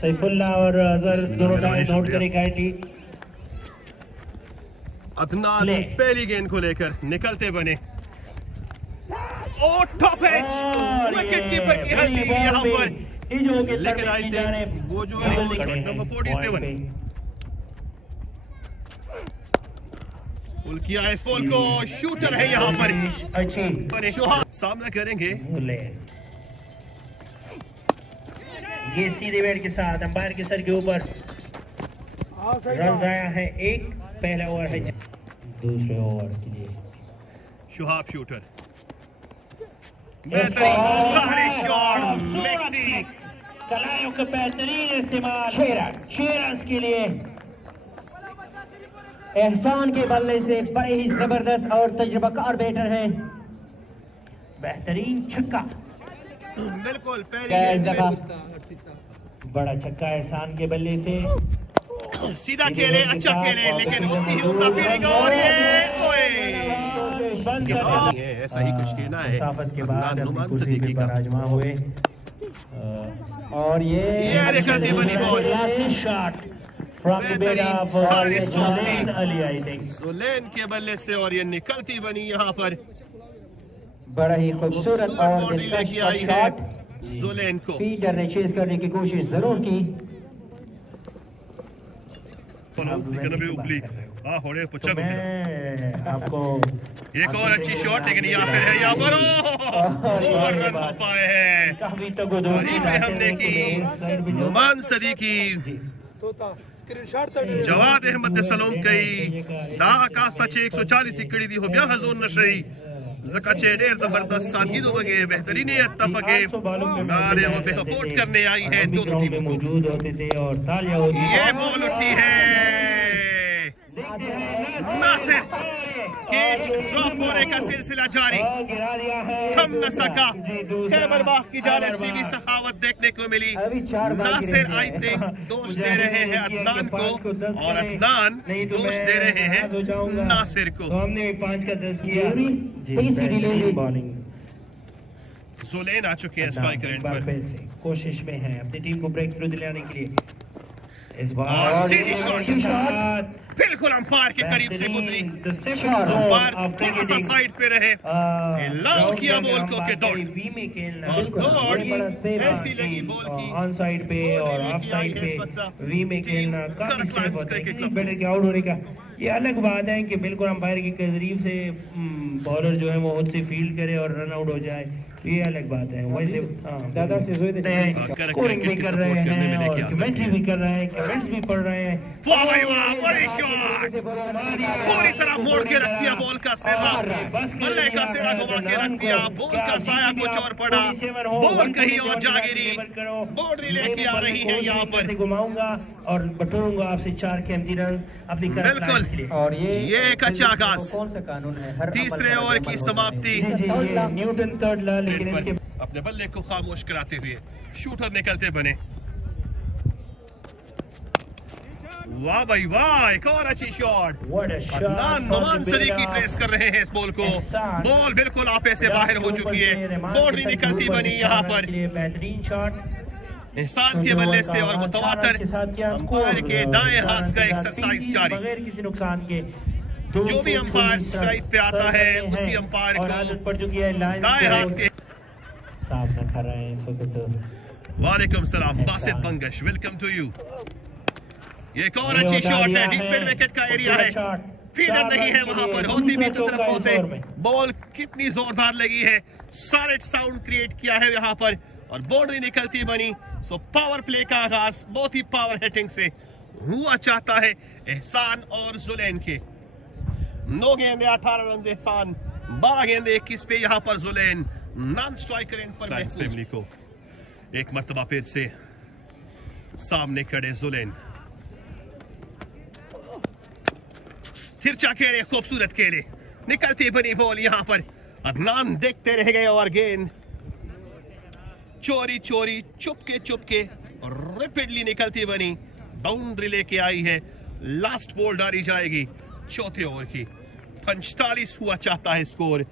सैफुल्लाह और अजहर दोनों नोट करें काइंडली। अदनान पहली गेंद को लेकर निकलते बने। ओ टॉप एज विकेट कीपर की गलती यहाँ पर, लेकिन आई थिंक वो जो नंबर 47 पुल किया इस बॉल को, शूटर है यहाँ पर, सामना करेंगे। ये सीधे बैट के साथ अंपायर के सर के ऊपर रन आया है एक। पहला ओवर है दूसरे ओवर के लिए। शुहाब शूटर, बेहतरीन स्टाइलिश शॉट, मैक्सी कलाइयों का बेहतरीन इस्तेमाल 6 रन के लिए। एहसान के बल्ले से बड़े ही जबरदस्त और तजुर्बाकार बैटर हैं। बेहतरीन छक्का, बिल्कुल पहली बड़ा छक्का एहसान के बल्ले से। सीधा खेले, अच्छा खेले, लेकिन उतनी ही उम्दा फील्डिंग और ये ऐसा ही कुछ कहना है। अदनान नुमान सदीकी का आजमा हुए और ये निकलती बनी बॉल, शॉट जुलैन के बल्ले से और ये निकलती बनी यहाँ पर। बड़ा ही खूबसूरत और लेके आई है जुलैन को। फील्डर ने चेज करने की कोशिश जरूर की। आपको एक और अच्छी शॉट, लेकिन यासिर है यहाँ पर, और रन हो पाए हैं। तारीफें हमने की नुमान सदीकी, जवाद अहमद सलोम कई दा आकास्ता 140 कड़ी दी हो ब्या हजून नशरी ज़काचे ढेर जबरदस्त सादगी दो बगे बेहतरीन तपके नारे वो पे सपोर्ट करने आई है दोनों टीमों को। ये बॉल उठी है, नासिर कैच ड्रॉप होने का सिलसिला जारी, थम न सका। खैबर बाग की जानिब से भी सखावत देखने को मिली। नासिर आई थिंक दोष दे रहे हैं अदनान को और अदनान दोष दे रहे हैं नासिर को। हमने 5 का 10 किया। जुलैन आ चुके हैं स्ट्राइक रेट पर, कोशिश में है अपनी टीम को ब्रेक थ्रू दिलाने के लिए। इस और सीधी शॉट बिल्कुल अंपायर के करीब से गुजरी। अंपायर थोड़ा सा साइड पे रहे, लाओ किया बॉल को के दौड़, और दौड़ ऐसी लगी बॉल की ऑन साइड पे और ऑफ साइड पे वी में खेलना काफी सेफ होता है। बैटर के आउट होने का ये अलग बात है कि बिल्कुल अंपायर के करीब से बॉलर जो है वो खुद से फील्ड करे और रन आउट हो जाए, ये अलग बात है। वैसे दादा से स्कोरिंग भी कर रहे हैं और कमेंट्री भी कर रहे हैं, कमेंट्स भी पढ़ रहे हैं। पूरी तरह मोड़ के रख दिया बॉल का सेवा, बल्ले का सेवा घुमा के रख दिया, बॉल का साया कुछ और पड़ा, बॉल कहीं और जा गिरी। बाउंड्री लेके आ रही है यहाँ पर, घुमाऊंगा और बटोरूंगा आपसे 4 के एम्प्टी रन अपनी बिल्कुल। और ये एक अच्छा आगाज, कौन सा कानून है? तीसरे ओवर की समाप्ति। न्यूटन थर्ड ला, लेकिन इसके अपने बल्ले को खामोश कराते हुए शूटर निकलते बने। वाह भाई वाह, एक और अच्छी शॉट। अदनान नुमान सदीकी ट्रेस कर रहे हैं इस बॉल को, बॉल बिल्कुल आपे से बाहर हो चुकी है, बाउंड्री निकलती बनी यहाँ पर। बेहतरीन शॉट एहसान के बल्ले से और मुतवातर अंपायर के दाएं हाथ का एक्सरसाइज जारी। बगैर किसी नुकसान के जो भी अंपायर स्ट्राइक पे आता है उसी अंपायर को दाएं हाथ के साफ रखा रहे हैं इस वक्त। वालेकुम सलाम Basit Bangash, welcome to you. ये एक और अच्छी शॉट है, डीप मिड विकेट का एरिया है, फील्डर नहीं है वहां पर, होती भी तो तरफ होते। बॉल कितनी जोरदार लगी है, सॉलिड साउंड क्रिएट किया है यहाँ पर और बाउंड्री निकलती बनी। सो पावर प्ले का आगाज बहुत ही पावर हिटिंग से हुआ चाहता है एहसान और जुलैन के। 9 गेंदे 18 रन एहसान, 12 गेंदे 21 पे यहाँ पर जुलैन नॉन स्ट्राइकर एंड पर फैमिली को एक मर्तबा फिर से सामने खड़े जुलैन। तिरछा खेले, खूबसूरत खेले, निकलती बनी बॉल यहाँ पर। अदनान देखते रह गए और गेंद चोरी चोरी चुपके चुपके रैपिडली निकलती बनी, बाउंड्री लेके आई है। लास्ट बॉल डाली जाएगी चौथे ओवर की। 45 हुआ चाहता है स्कोर,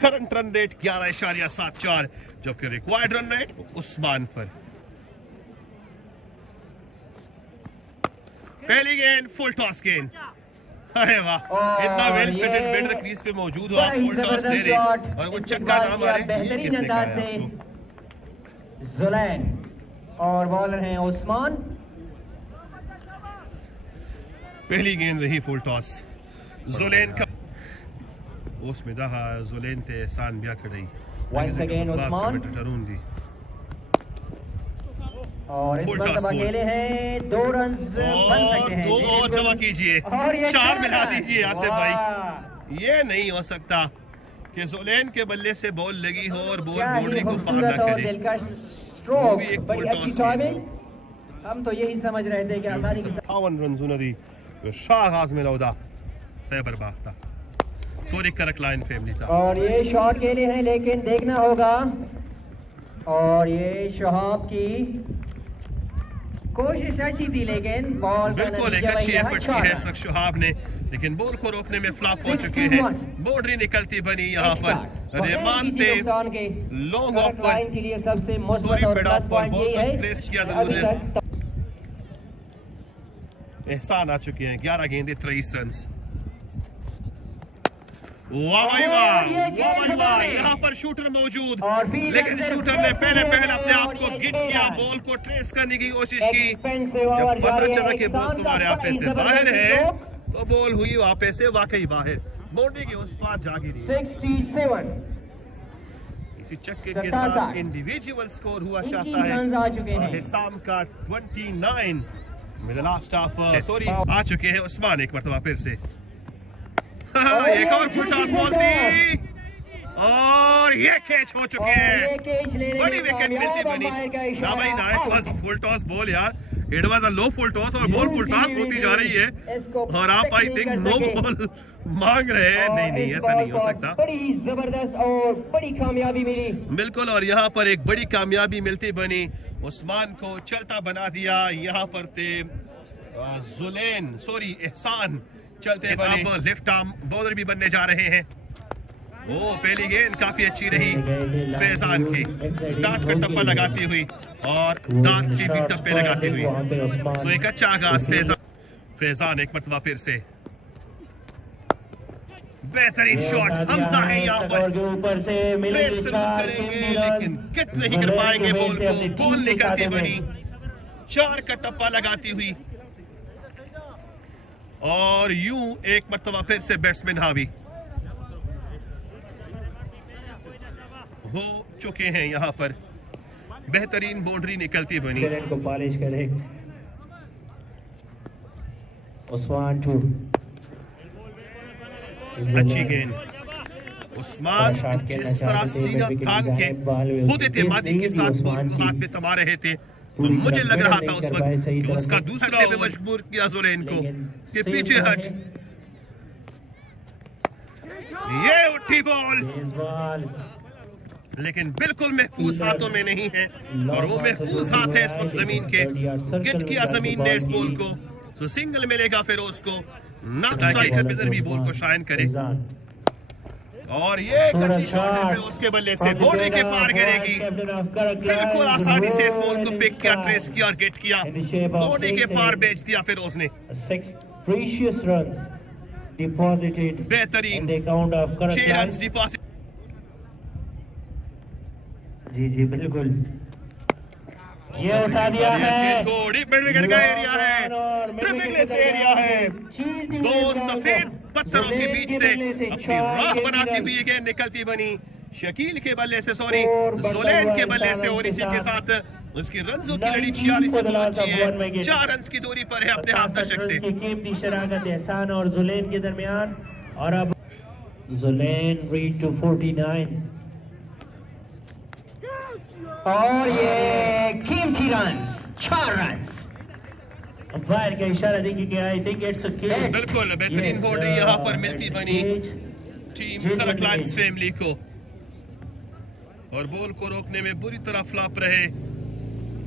करंट रन रेट 11.74, जबकि रिक्वायर्ड रन रेट उस्मान पर। पहली गेंद फुल टॉस गेंद। अरे वाह, इतना वेल फिटेड बैटर क्रीज पे मौजूद हो, आप फुल टॉस दे रहे और वो छक्का ना मारे, बेहतरीन अंदाज से जुलैन और बॉलर हैं उस्मान। पहली गेंद रही फुल टॉस जुलैन का उसमें दहा जुलैन ते एहसान ब्या खड़ी Once again उस्मान डरूंगी और इस पर अकेले हैं 2 रन बन सकते हैं। 2 और जमा कीजिए, 4 मिला दीजिए आसिफ भाई। ये नहीं हो सकता कि जुलैन के बल्ले से बॉल लगी हो और बॉल बाउंड्री को पार ना करे। दिलकश स्ट्रोक, बड़ी अच्छी टाइमिंग। हम तो यही समझ रहे थे कि आसानी के 58 रन जुनरी शाहगाज में लौदा फैबर बाख्ता सोरी करक लाइन फैमिली था। और ये शॉट के लिए है, लेकिन देखना होगा। और ये शहाब की कोशिश अच्छी थी, लेकिन बॉल बिल्कुल एक अच्छी एफर्ट की है इस वक्त शहाब ने, लेकिन बॉल को रोकने में फ्लॉप हो चुके हैं। बाउंड्री निकलती बनी यहाँ पर रहमान थे लॉन्ग ऑफ पर के लिए सबसे मुस्बत और प्लस पॉइंट यही है। ट्रेस किया जरूर है। एहसान आ चुके हैं 11 गेंदे 23 रन। वाह भाई वाह, वाह भाई वाह, यहाँ पर शूटर मौजूद, लेकिन शूटर ने पहले अपने आप को गिट किया, बॉल को ट्रेस करने की कोशिश की। जब पता चला कि बॉल तुम्हारे आपे से बाहर है तो बॉल हुई आपे से वाकई बाहर, बाउंड्री के उस पार जा गिरी। 67 इसी चक्के के साथ इंडिविजुअल स्कोर हुआ चाहता है। हिसाम का 29 में द लास्ट ऑफ सॉरी आ चुके हैं उस्मान एक मरतबा फिर से। एक और फुल टॉस बॉल थी और ये कैच हो चुके हैं, बड़ी विकेट मिलती बनी ना भाई ना। It was full toss ball यार, it was a low full toss और बॉल फुल टॉस होती जा रही है और आप आई थिंक नो बॉल मांग रहे हैं। नहीं ऐसा नहीं हो सकता। बड़ी जबरदस्त और बड़ी कामयाबी मिली। बिल्कुल, और यहाँ पर एक बड़ी कामयाबी मिलती बनी, उस्मान को चलता बना दिया। यहाँ पर थे जुलैन सॉरी एहसान चलते बने, अब लेफ्ट आर्म बॉलर भी बनने जा रहे हैं। ओ पहली गेंद काफी अच्छी रही फैजान की, दांत का टप्पा लगाती हुई और दांत की भी टप्पे लगाती हुई। सो एक अच्छा आगाज फैजान एक मरतबा फिर से बेहतरीन शॉट। हमजा है यहाँ पर ऊपर से करेंगे लेकिन किट नहीं कर पाएंगे बॉल को, बॉल निकलती बनी 4 का टप्पा लगाती हुई और यूं एक मरतबा फिर से बैट्समैन हावी हो चुके हैं। यहाँ पर बेहतरीन बाउंड्री निकलती बनी। को पॉलिश करे उस्मान टू, अच्छी गेंद उस्मान जिस तरह सीना तान के खुद एतमादी के साथ बॉल को हाथ में थमा रहे थे, तो मुझे लग रहा था उस वक्त कि उसका दूसरा में मजबूर किया जुलैन को कि पीछे हट। ये उठी बॉल लेकिन बिल्कुल महफूज हाथों में नहीं है और वो महफूज हाथ है इस वक्त जमीन के। गिट किया जमीन ने इस बॉल को, तो सिंगल मिलेगा फिर उसको ना साइड स्पिनर भी बॉल को शाइन करे और ये कच्ची शॉट है उसके बल्ले से बाउंड्री के पार गिरेगी। बिल्कुल आसानी से इस बॉल को पिक किया, ट्रेस किया और गेट किया, बाउंड्री के पार बेच दिया फिर उसने। बेहतरीन 6 रन डिपॉजिट। जी जी बिल्कुल, ये उठा दिया है। एरिया है, 2 सफेद पत्थरों के बीच से अपनी राह बनाती हुई ये गेंद निकलती बनी शकील के बल्ले से, सॉरी जुलैन के बल्ले से और इसी के साथ उसकी रन्सों की लड़ी 46 से पहुंची है। 4 रन की दूरी पर है अपने हाफ दशक से। कीमती शराकत एहसान और जुलैन के दरमियान और अब जुलैन रीड टू 49 और ये कीमती रन्स 4 रन्स। अंपायर का इशारा देखिए कि I think it's a catch. बिल्कुल बेहतरीन बाउंड्री यहाँ पर मिलती बनी टीम करक लाइन्स फैमिली को और बॉल को रोकने में बुरी तरह फ्लॉप रहे।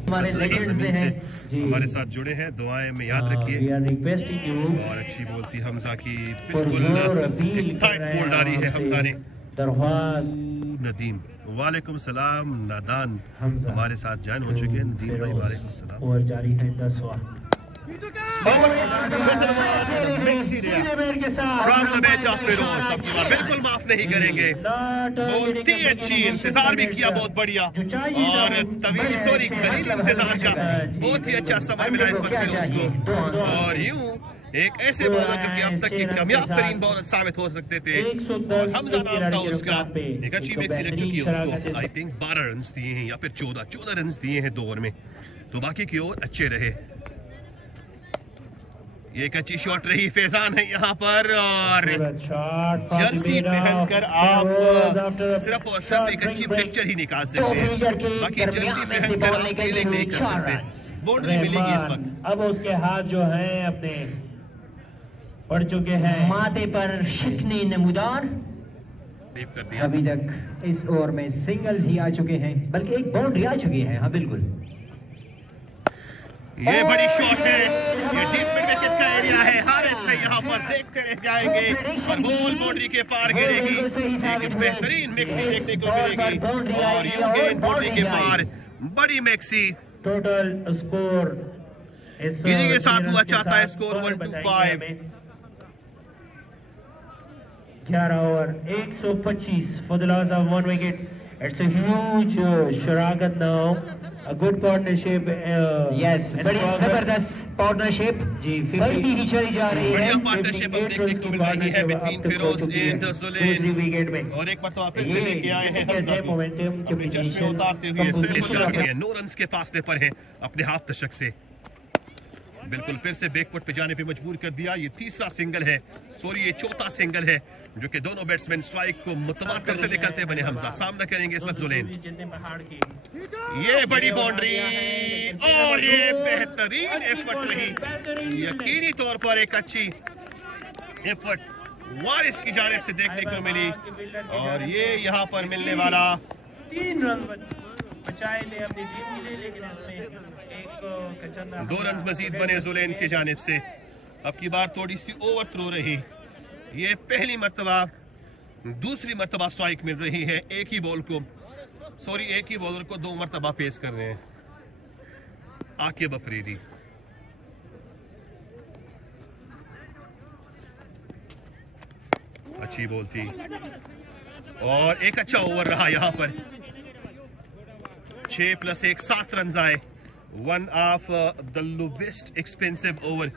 हमारे साथ जुड़े हैं, दुआएं में याद रखिए और अच्छी बॉल थी हमजा की, बिल्कुल टाइट बॉल डाली है हमजा ने। नदीम वालेकुम सलाम, नादान हमारे साथ ज्वाइन हो चुके हैं। नदीम भाई वालेकुम सलाम। और जारी है 10वां from the bat of Firoz, अब की बार बिल्कुल माफ नहीं करेंगे। बहुत ही अच्छी, इंतजार भी किया बहुत बढ़िया, और तवील सॉरी कलील इंतजार का बहुत ही अच्छा समय मिला इस वक्त फिरोज को। और यूं एक ऐसे बॉलर जो कि अब तक के कामयाब तरीन बॉलर साबित हो सकते थे, और हमजा नाम था उसका, एक अच्छी मैक्सी लग चुकी है उसको। आई थिंक 12 रन दिए हैं या फिर 14 रन दिए हैं 2 ओवर में, तो बाकी की ओर अच्छे रहे। ये एक अच्छी शॉट रही, फैजान है यहाँ पर, और जर्सी पहनकर आप सिर्फ और सिर्फ एक अच्छी पिक्चर ही निकाल सकते हैं, बाकी जर्सी पहनकर आप फीलिंग नहीं कर सकते। बाउंड्री मिलेगी इस वक्त। अब उसके हाथ जो है अपने पड़ चुके हैं माथे पर शिकनी नमूदार। कर दिया। अभी तक इस ओवर में सिंगल्स ही आ चुके हैं, बल्कि एक बाउंड्री आ चुकी है। हाँ बिल्कुल, ये बड़ी शॉट है, ये डीप मिड विकेट का एरिया है, हारिस है यहाँ पर, देखते रह जाएंगे, और बॉल बाउंड्री के पार गिरेगी। एक बेहतरीन मैक्सी देखने को मिलेगी, और यूं गेंद बाउंड्री के पार, बड़ी मैक्सी। टोटल स्कोर इसी के साथ हुआ चाहता है score 125। 11 over 125 for the loss of 1 wicket. It's a huge शराकत now. A good partnership. Yes, बड़ी जबरदस्त पार्टनरशिप जी, बढ़ती ही चली जा रही है। बढ़िया पार्टनरशिप अब देखने को मिल रही है बिटवीन फिरोज एंड जुलैन, विकेट में, और एक मरतबा फिर से लेके आए हैं हमजा को अपने चश्मे उतारते हुए। 9 रन के फासले पर हैं अपने हाफ दशक से, बिल्कुल फिर से बैकफुट पे जाने पे मजबूर कर दिया। ये तीसरा सिंगल है, सॉरी ये चौथा सिंगल है, जो कि दोनों बैट्समैन स्ट्राइक को मुतवातिर से निकलते बने हमजा सामना करेंगे इस वक्त जुलैन। ये बड़ी बाउंड्री, और ये बेहतरीन एफर्ट रही, यकीनी तौर पर एक अच्छी एफर्ट वारिस की जानिब से देखने को मिली, और ये यहाँ पर मिलने वाला 3 रन बचाए ले अपनी टीम के लिए, लेकिन इसमें 2 रन मजीद बने जुलैन की जानिब से। अब की बार थोड़ी सी ओवर थ्रो रही, ये पहली मर्तबा, दूसरी मर्तबा स्ट्राइक मिल रही है एक ही बॉल को, सॉरी एक ही बॉलर को 2 मर्तबा पेश कर रहे हैं आकिब अफरीदी। अच्छी बॉल थी, और एक अच्छा ओवर रहा यहाँ पर। 6 + 1 7 रन आए। One of the lowest expensive over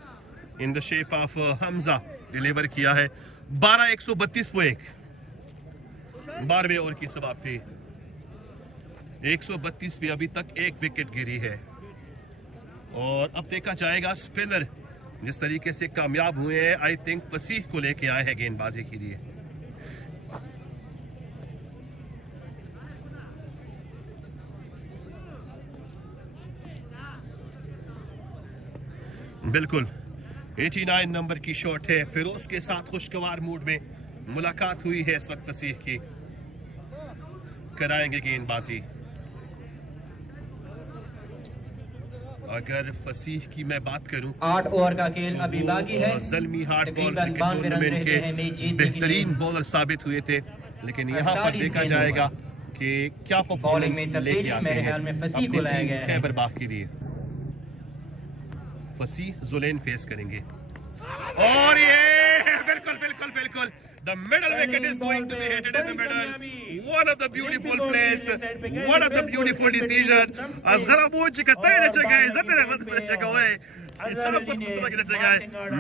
in the shape of Hamza deliver किया है। 12 132 पे 12वें ओवर की समाप्ति। 132 पे अभी तक 1 विकेट गिरी है, और अब देखा जाएगा स्पिनर जिस तरीके से कामयाब हुए हैं, आई थिंक फसीह को लेके आए हैं गेंदबाजी के लिए। बिल्कुल 89 नंबर की शॉट है, फिरोज के साथ खुशगवार मूड में मुलाकात हुई है इस वक्त फसीह की, कराएंगे गेंदबाजी। अगर फसीह की मैं बात करूं, 8 ओवर का खेल अभी बाकी है। Zalmi hard ball cricket tournament के बेहतरीन बॉलर साबित हुए थे, लेकिन यहाँ पर देखा जाएगा कि क्या परफॉर्मेंस लेके आते हैं अपनी टीम खैबर बाग के लिए। फसीह जुलैन फेस करेंगे, और ये बिल्कुल बिल्कुल बिल्कुल the middle wicket is going to be hit in the middle. One of the beautiful plays, one of the beautiful decision. Asghar अबूज कहते हैं नचे गए, ज़तरे नचे गए, इतना पत्थर के नचे गए।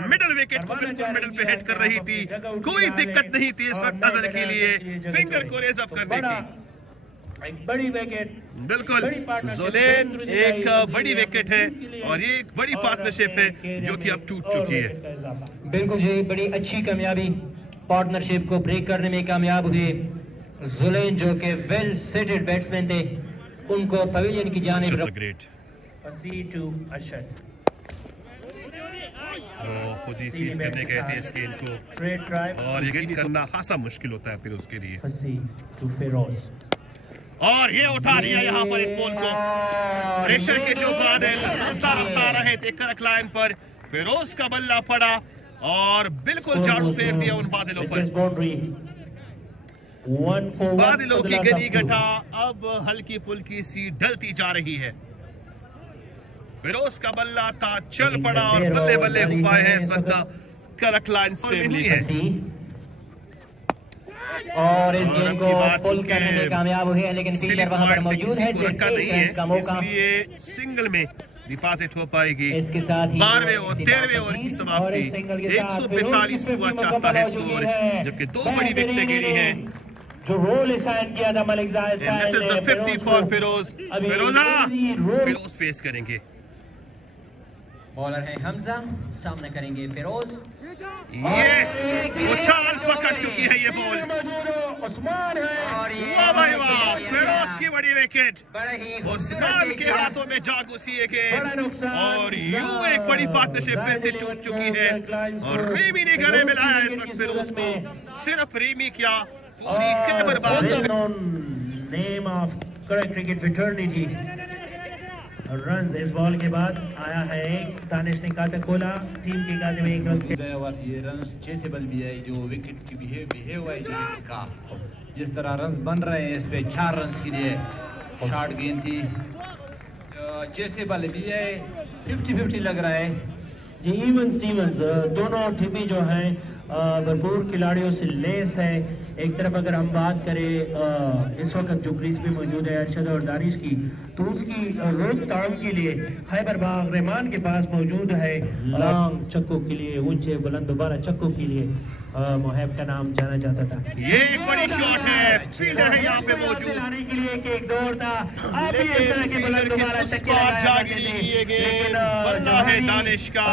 मिडल विकेट को बिल्कुल मिडल पे हिट कर रही थी, कोई दिक्कत नहीं थी इस वक्त अजहर के लिए फिंगर को रेज अप करने की। एक बड़ी विकेट, बिल्कुल जुलैन एक बड़ी विकेट है, और ये एक बड़ी पार्टनरशिप है जो कि अब टूट चुकी है। बिल्कुल जी, बड़ी अच्छी कामयाबी, पार्टनरशिप को ब्रेक करने में कामयाब हुए जुलैन, जो कि वेल सेटेड बैट्समैन थे, उनको पवेलियन की जानिब ग्रेट खुद ही फील करने गए थे इस गेंद को, और ये गेंद करना खासा मुश्किल होता है फिर उसके लिए। और ये उठा लिया यहाँ पर इस बॉल को, प्रेशर के जो बादल रफ्तार रहे थे करक लाइन पर, फिरोज का बल्ला पड़ा और बिल्कुल झाड़ू फेर दिया उन बादलों पर। बादलों की घनी घटा अब हल्की फुल्की सी ढलती जा रही है। फिरोज का बल्ला था, चल पड़ा और बल्ले बल्ले हो पाए हैं इस वक्त करक लाइन्स फैमिली है। और इस गेम को पुल करने में कामयाब हुए, लेकिन फील्डर वहां पर मौजूद है, इसलिए सिंगल में डिपॉजिट हो पाएगी। इसके साथ 12वें और 13वें ओवर की समाप्ति 145 हुआ चाहता है स्कोर, जबकि 2 बड़ी विकेटें गिरी हैं। जो रोल असाइन किया था Malik Zahid And this is the 50 for Firoz. Firoz face करेंगे। बॉलर है हमजा, सामने करेंगे फिरोज। ये उछाल पकड़ चुकी है ये बॉल। वाह भाई वाह, फिरोज की बड़ी विकेट उस्मान के हाथों में जा घुसी है और यूं एक बड़ी पार्टनरशिप फिर से टूट चुकी है और रीमी ने गले मिलाया इस वक्त फिरोज को। सिर्फ रीमी क्या, पूरी Khyber name of correct cricket fraternity. Run इस बॉल के बाद आया है एक, दानिश ने खाता खोला, टीम के खाते में 1 रन। ये रन चेसेबल भी है, जो विकेट की बिहेव हुआ है जो का जिस तरह रन बन रहे हैं इस पे 4 रन के लिए शॉर्ट गेंद थी, चेसेबल भी है, 50-50 लग रहा है। जी इवन स्टीवंस दोनों टीमें जो हैं भरपूर खिलाड़ियों से लेस है। एक तरफ अगर हम बात करें इस वक्त जो क्रीज पे मौजूद है अरशद और दानिश की, तो उसकी रोकथाम के लिए हैबर बाग रहमान के पास मौजूद है लॉन्ग चक्कों के लिए, ऊंचे बुलंद दोबारा चक्कों के लिए मुहैब का नाम जाना जाता था। ये एक बड़ी शॉट है, फील्डर है यहाँ पे मौजूद लाने के लिए एक दौर था, आप भी इस तरह के बुलंद दोबारा चक्के है दानिश का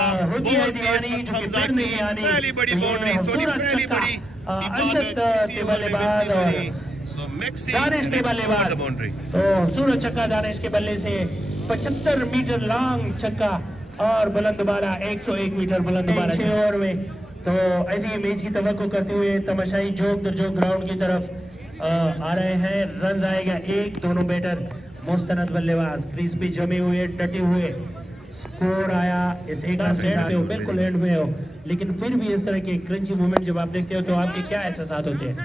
पहली बड़ी बाउंड्री, सॉरी पहली बड़ी बल्लेबाज और दानिश के बल्लेबाज, तो सूरज छक्का दानिश के बल्ले से 75 मीटर लॉन्ग छक्का और बुलंद दोबारा 101 मीटर बुलंद दोबारा 6 ओवर में। तो ऐसी इमेज की तवक्को करते हुए तमाशाई जोक दर जोक ग्राउंड की तरफ आ रहे हैं। रन आएगा 1, दोनों बैटर मुस्तनद बल्लेबाज क्रीज पे जमे हुए डटे हुए। स्कोर आया इस एक एंड में हो, बिल्कुल एंड में हो, लेकिन फिर भी इस तरह के क्रंची मूवमेंट जब आप देखते हो तो आपके क्या एहसास होते हैं?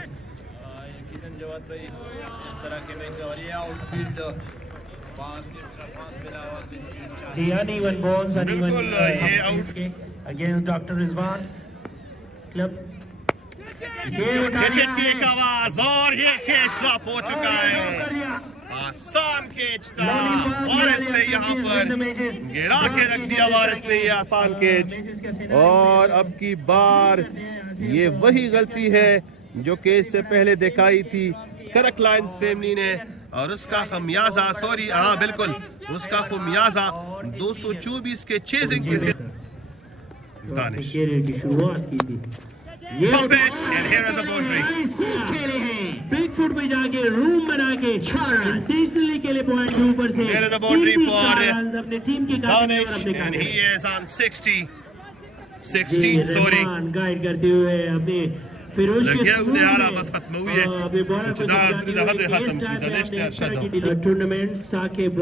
जी uneven balls, uneven against doctor Rizwan club. Wicket की एक आवाज और ये कैच ड्रॉप हो चुका है। आसान कैच था, वारिस ने यहाँ पर गिरा के रख दिया, वारिस ने ये आसान कैच। और अब की बार ये वही गलती है जो कि इससे पहले दिखाई थी करक लाइन्स फैमिली ने, और उसका खमियाजा, सॉरी हाँ बिल्कुल, उसका खमियाजा 224 के चेजिंग के से दानिश की शुरुआत की थी। बिग फुट में जाके रूम बना के 6 रन इंटेंशनली के लिए पॉइंट के ऊपर से There is a boundary for अपने टीम के Danish and he is on 16 sorry guide करते हुए अपने टूर्नामेंट साकिब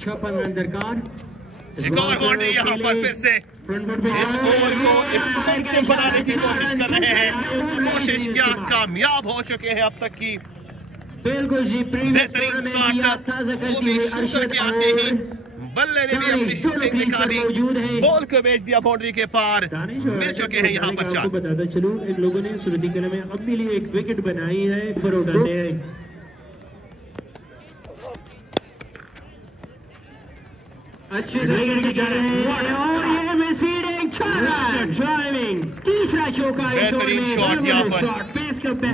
56 रन दरकार। एक और बाउंड्री यहाँ पर फिर से स्कोर को एक्सपेंसिव बनाने की कोशिश कर रहे हैं। कोशिश क्या, कामयाब हो चुके हैं अब तक की। बिल्कुल जी, बेहतरीन स्टार्ट, वो भी शूटर के आते ही बल्ले ने भी अपनी शूटिंग दिखा दी, बॉल को भेज दिया बाउंड्री के पार। मिल चुके हैं यहाँ पर 4। बताता चलूं, इन लोगों ने सूरती कला में अपने लिए एक विकेट बनाई है, ऊपर उठाते हैं। अच्छे तरीके जा रहे हैं और ये मिसीडिंग 6 रन ड्राइविंग, तीसरा चौका इस ओवर में। शॉट यहाँ पर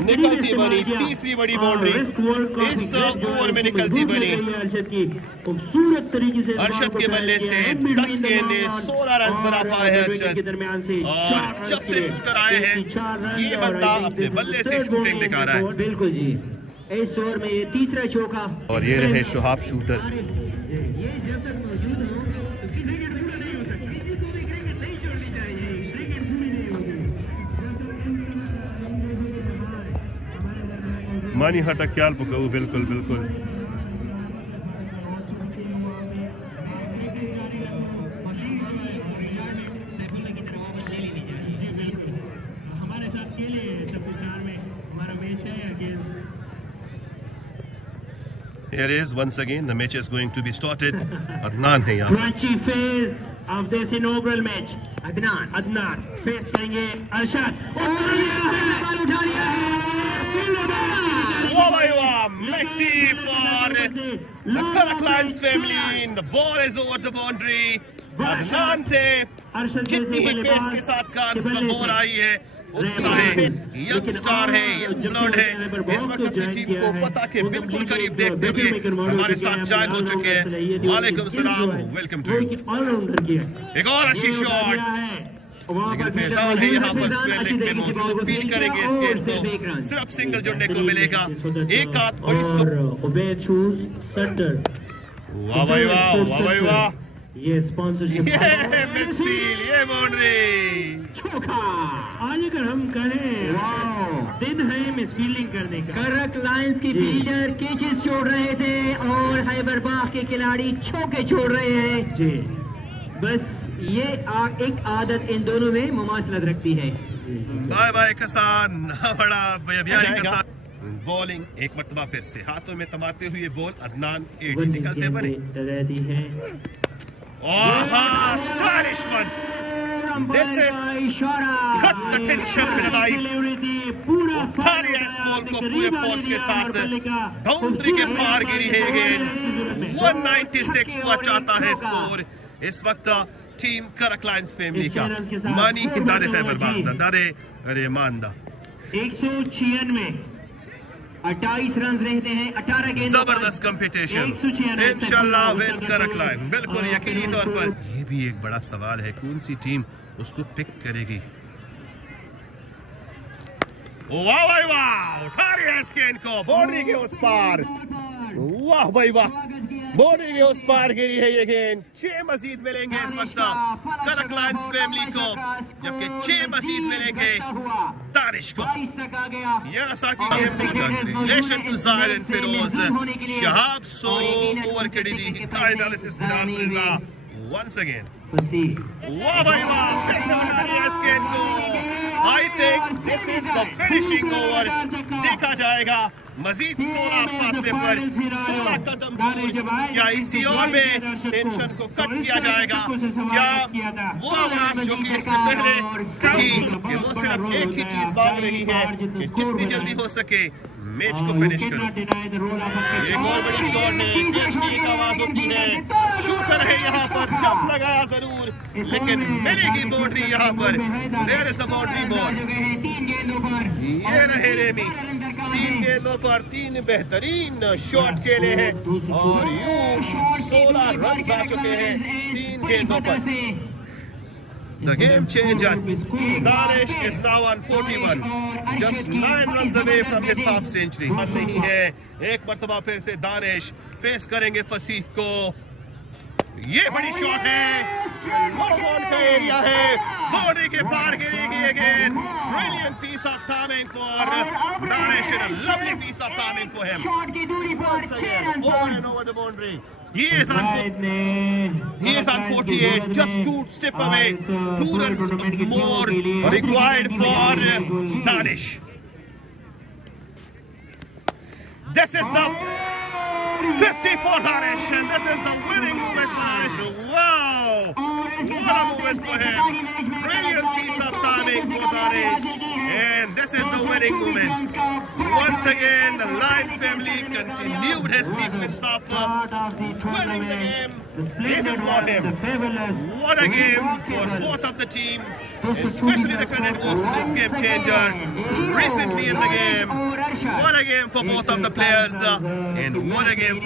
निकलती बनी, तीसरी बड़ी बाउंड्री इस ओवर में निकलती बनी। अर्शद की खूबसूरत तरीके से अर्शद के बल्ले से 10 गेंदें 16 रन बना पाए हैं अर्शद। और जब से शूटर आए हैं ये बंदा अपने बल्ले से शूटिंग दिखा रहा है। बिल्कुल जी, इस ओवर में ये तीसरा चौका। और ये रहे शुहाब शूटर। मानी हटा ख्याल पकाऊ, बिल्कुल बिल्कुल। हमारे साथ खेले 4 में हमारा मैच है Here is once again the match is going to be started. Adnan है यहाँ. Crunchy phase of this inaugural match. Adnan face करेंगे अरशद. उठा लिया है. वाह भाई वाह. Maxi for the Karak Lions family. The ball is over the boundary. Adnan थे. कितनी ही पेस के साथ कान पर बॉल आई है. यंग स्टार है, यंग ब्लड है. इस वक्त अपनी टीम को फतह के बिल्कुल करीब देखते हुए हमारे साथ ज्वाइन हो चुके हैं. वालेकुम सलाम, वेलकम टू. एक और अच्छी शॉट. लेकिन फैजान है यहाँ पर स्क्वायर लेग पे मौजूद. फील करेंगे इस गेंद को. सिर्फ सिंगल जुड़ने को मिलेगा. एक हाथ बड़ी स्टॉप. वाह भाई वाह, वाह भाई वाह. ये स्पॉन्सरशिप ये मिसफील, ये बाउंड्री. आज अगर हम कहें दिन है मिसफील्डिंग करने का. करक लायंस की फील्डर कैचेस छोड़ रहे थे और हैबरबाग के खिलाड़ी चौके छोड़ रहे हैं. जी बस ये एक आदत इन दोनों में मुमासलत रखती है. बाय बाय कसान. बड़ा बेबियाई कसान. बॉलिंग एक मरतबा फिर से हाथों में तमाते हुए बॉल. अदनान एडी निकलते बने. रहती है. Stylish one. This is cut the tension with a knife. उठाने इस बॉल को पूरे फोर्स के साथ बाउंड्री के पार गिरी है. अगेन 196 हुआ चाहता है स्कोर इस वक्त टीम करक लायंस फैमिली का. मानी दादे फैबर बांदा दादे अरे मानदा 196 28 रन रहते हैं. 18 गेंद. जबरदस्त कंपटीशन. इंशाल्लाह विन करक लायन. बिल्कुल यकीनी तौर पर. ये भी एक बड़ा सवाल है कौन सी टीम उसको पिक करेगी. वाह भाई वाह. उठा रही है इस गेंद को बाउंड्री के उस पार. वाह भाई वाह. बाउंड्री के उस पार गिरी है ये गेंद. 6 मजीद मिलेंगे इस वक्त करक लायंस फैमिली को, जबकि 6 मजीद मिलेंगे दानिश को. यह साकी game relation to Zahir and Firoz Shahab so over के डी एनालिसिस once again. वाह भाई वाह. कैसे बना रही है इस गेंद को. I think this is the finishing over. देखा जाएगा मजीद 16 फासले पर 16 कदम दूर. क्या इसी ओवर में टेंशन को कट किया जाएगा. क्या वो आवाज जो कि इससे पहले थी कि वो सिर्फ एक ही चीज मांग रही है कि जितनी जल्दी हो सके मैच को फिनिश करो. एक और बड़ी शॉट है. कैच की एक आवाज होती है. शूटर है यहाँ पर. जंप लगाया जरूर लेकिन मिलेगी बाउंड्री यहाँ पर. There is the boundary ball. ये रहे रेमी. 3 गेंदों पर 3 बेहतरीन शॉट खेले हैं और यूं 16 रन आ चुके हैं 3 गेंदों पर. The game changer. Danish is now on 41. Just 9 runs away from his half century. नहीं है. एक मरतबा फिर से दानिश फेस करेंगे फसीह को. ये बड़ी शॉट है. का एरिया है. बाउंड्री के पार गिरेगी again. Brilliant piece of timing for Danish and a lovely piece of timing for him. Shot की दूरी पर 6 run. Over the boundary. He is on 48, just 2 step away. 2 runs more required for Danish. This is the 50 for Danish, and this is the winning movement for Danish. Wow! What a movement for him. Brilliant piece of timing for Danish. And this is the winning movement. Once again, the Lion family continued his sequence of winning the game. Reason for him. What a game for both of the team. Especially the credit goes to this game changer recently in the game. What a game for both of the players. And what a game